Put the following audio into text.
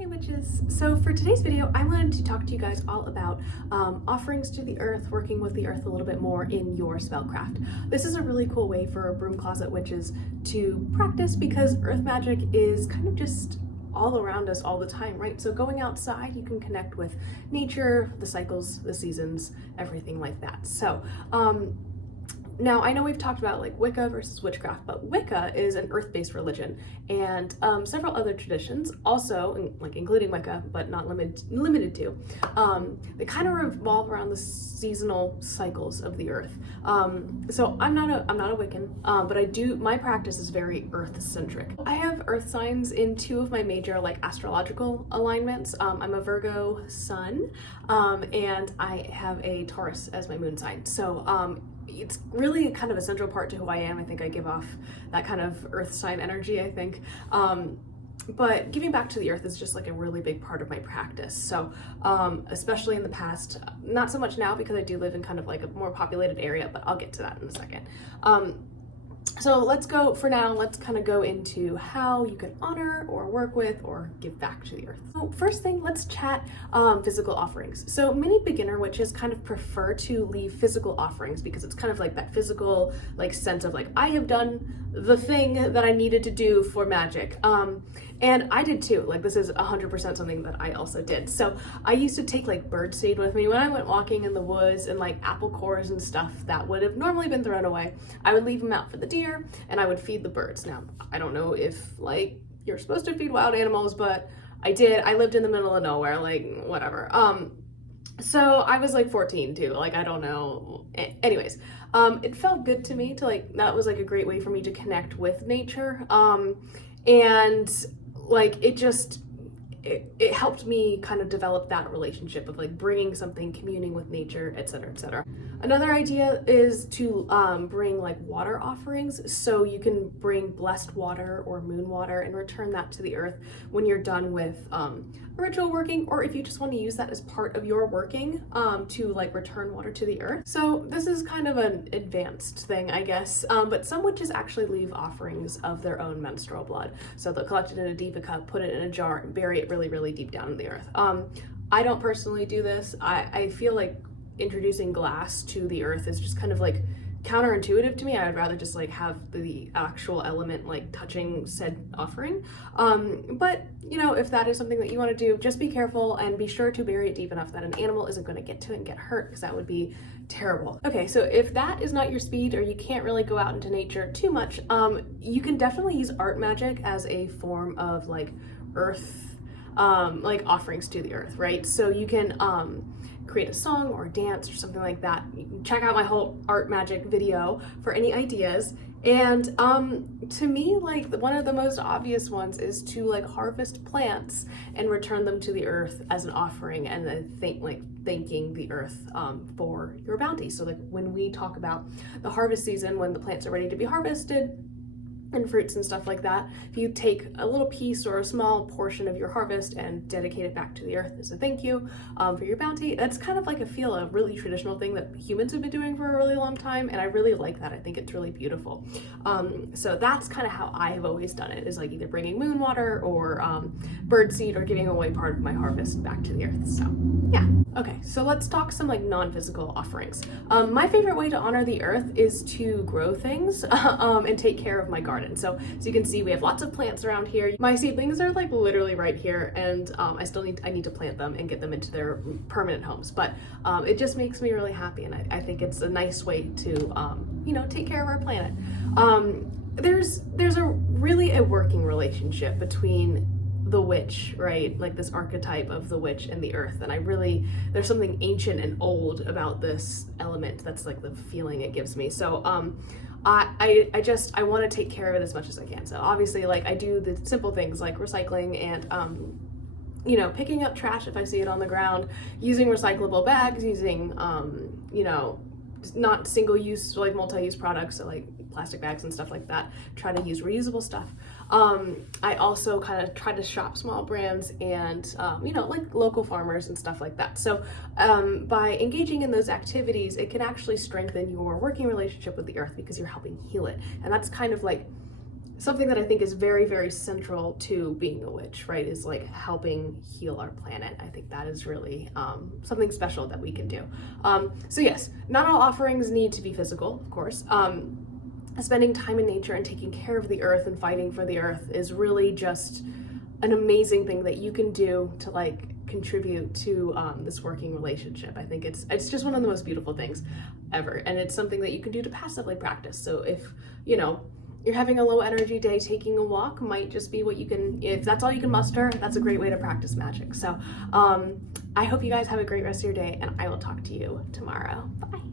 Hey witches! So for today's video, I wanted to talk to you guys all about offerings to the earth, working with the earth a little bit more in your spellcraft. This is a really cool way for broom closet witches to practice because earth magic is kind of just all around us all the time, right? So going outside, you can connect with nature, the cycles, the seasons, everything like that. So now, I know we've talked about like Wicca versus witchcraft, but Wicca is an earth-based religion, and several other traditions also, like including Wicca, but not limited to, they kind of revolve around the seasonal cycles of the earth. So I'm not a Wiccan, but my practice is very earth-centric. I have earth signs in two of my major like astrological alignments. I'm a Virgo sun, and I have a Taurus as my moon sign. So it's really kind of a central part to who I am. I think I give off that kind of earth sign energy, I think. But giving back to the earth is just like a really big part of my practice. So especially in the past, not so much now because I do live in kind of like a more populated area, but I'll get to that in a second. So let's kind of go into how you can honor or work with or give back to the earth. So first thing, let's chat physical offerings. So many beginner witches kind of prefer to leave physical offerings because it's kind of like that physical like sense of like, I have done the thing that I needed to do for magic. And I did too. Like this is 100% something that I also did. So I used to take like birdseed with me when I went walking in the woods, and like apple cores and stuff that would have normally been thrown away. I would leave them out for the deer and I would feed the birds. Now, I don't know if like you're supposed to feed wild animals, but I did. I lived in the middle of nowhere, like whatever. So I was like 14 too, like I don't know. Anyways, it felt good to me to like, that was like a great way for me to connect with nature. And like it helped me kind of develop that relationship of like bringing something, communing with nature, etc., etc. Another idea is to bring like water offerings. So you can bring blessed water or moon water and return that to the earth when you're done with ritual working, or if you just want to use that as part of your working to like return water to the earth. So this is kind of an advanced thing, I guess, but some witches actually leave offerings of their own menstrual blood. So they'll collect it in a diva cup, put it in a jar, and bury it really, really deep down in the earth. I don't personally do this. I feel like introducing glass to the earth is just kind of like counterintuitive to me. I would rather just like have the actual element like touching said offering. But you know, if that is something that you want to do, just be careful and be sure to bury it deep enough that an animal isn't going to get to it and get hurt, because that would be terrible. Okay, so if that is not your speed or you can't really go out into nature too much, you can definitely use art magic as a form of like earth like offerings to the earth, right? So you can create a song or a dance or something like that. You can check out my whole art magic video for any ideas. And to me, like one of the most obvious ones is to like harvest plants and return them to the earth as an offering, and then thanking the earth for your bounty. So like when we talk about the harvest season, when the plants are ready to be harvested, and fruits and stuff like that, if you take a little piece or a small portion of your harvest and dedicate it back to the earth as a thank you for your bounty, that's kind of like a really traditional thing that humans have been doing for a really long time, and I really like that. I think it's really beautiful. So that's kind of how I have always done it, is like either bringing moon water or birdseed, or giving away part of my harvest back to the earth. So yeah. Okay, so let's talk some like non-physical offerings. My favorite way to honor the earth is to grow things and take care of my garden. So you can see we have lots of plants around here. My seedlings are like literally right here, and I need to plant them and get them into their permanent homes. But it just makes me really happy, and I think it's a nice way to you know, take care of our planet. There's a working relationship between the witch, right? Like this archetype of the witch and the earth. And there's something ancient and old about this element. That's like the feeling it gives me. So I want to take care of it as much as I can. So obviously, like I do the simple things like recycling and you know, picking up trash if I see it on the ground, using recyclable bags, using you know, not single-use, like multi-use products, so like plastic bags and stuff like that. Try to use reusable stuff. I also kind of try to shop small brands and you know, like local farmers and stuff like that. So by engaging in those activities, it can actually strengthen your working relationship with the earth because you're helping heal it. And that's kind of like something that I think is very, very central to being a witch, right, is like helping heal our planet. I think that is really something special that we can do. So yes, not all offerings need to be physical, of course. Spending time in nature and taking care of the earth and fighting for the earth is really just an amazing thing that you can do to like contribute to this working relationship. I think it's just one of the most beautiful things ever, and it's something that you can do to passively practice. So if you're having a low energy day, taking a walk might just be what you can, if that's all you can muster, that's a great way to practice magic. So I hope you guys have a great rest of your day, and I will talk to you tomorrow. Bye.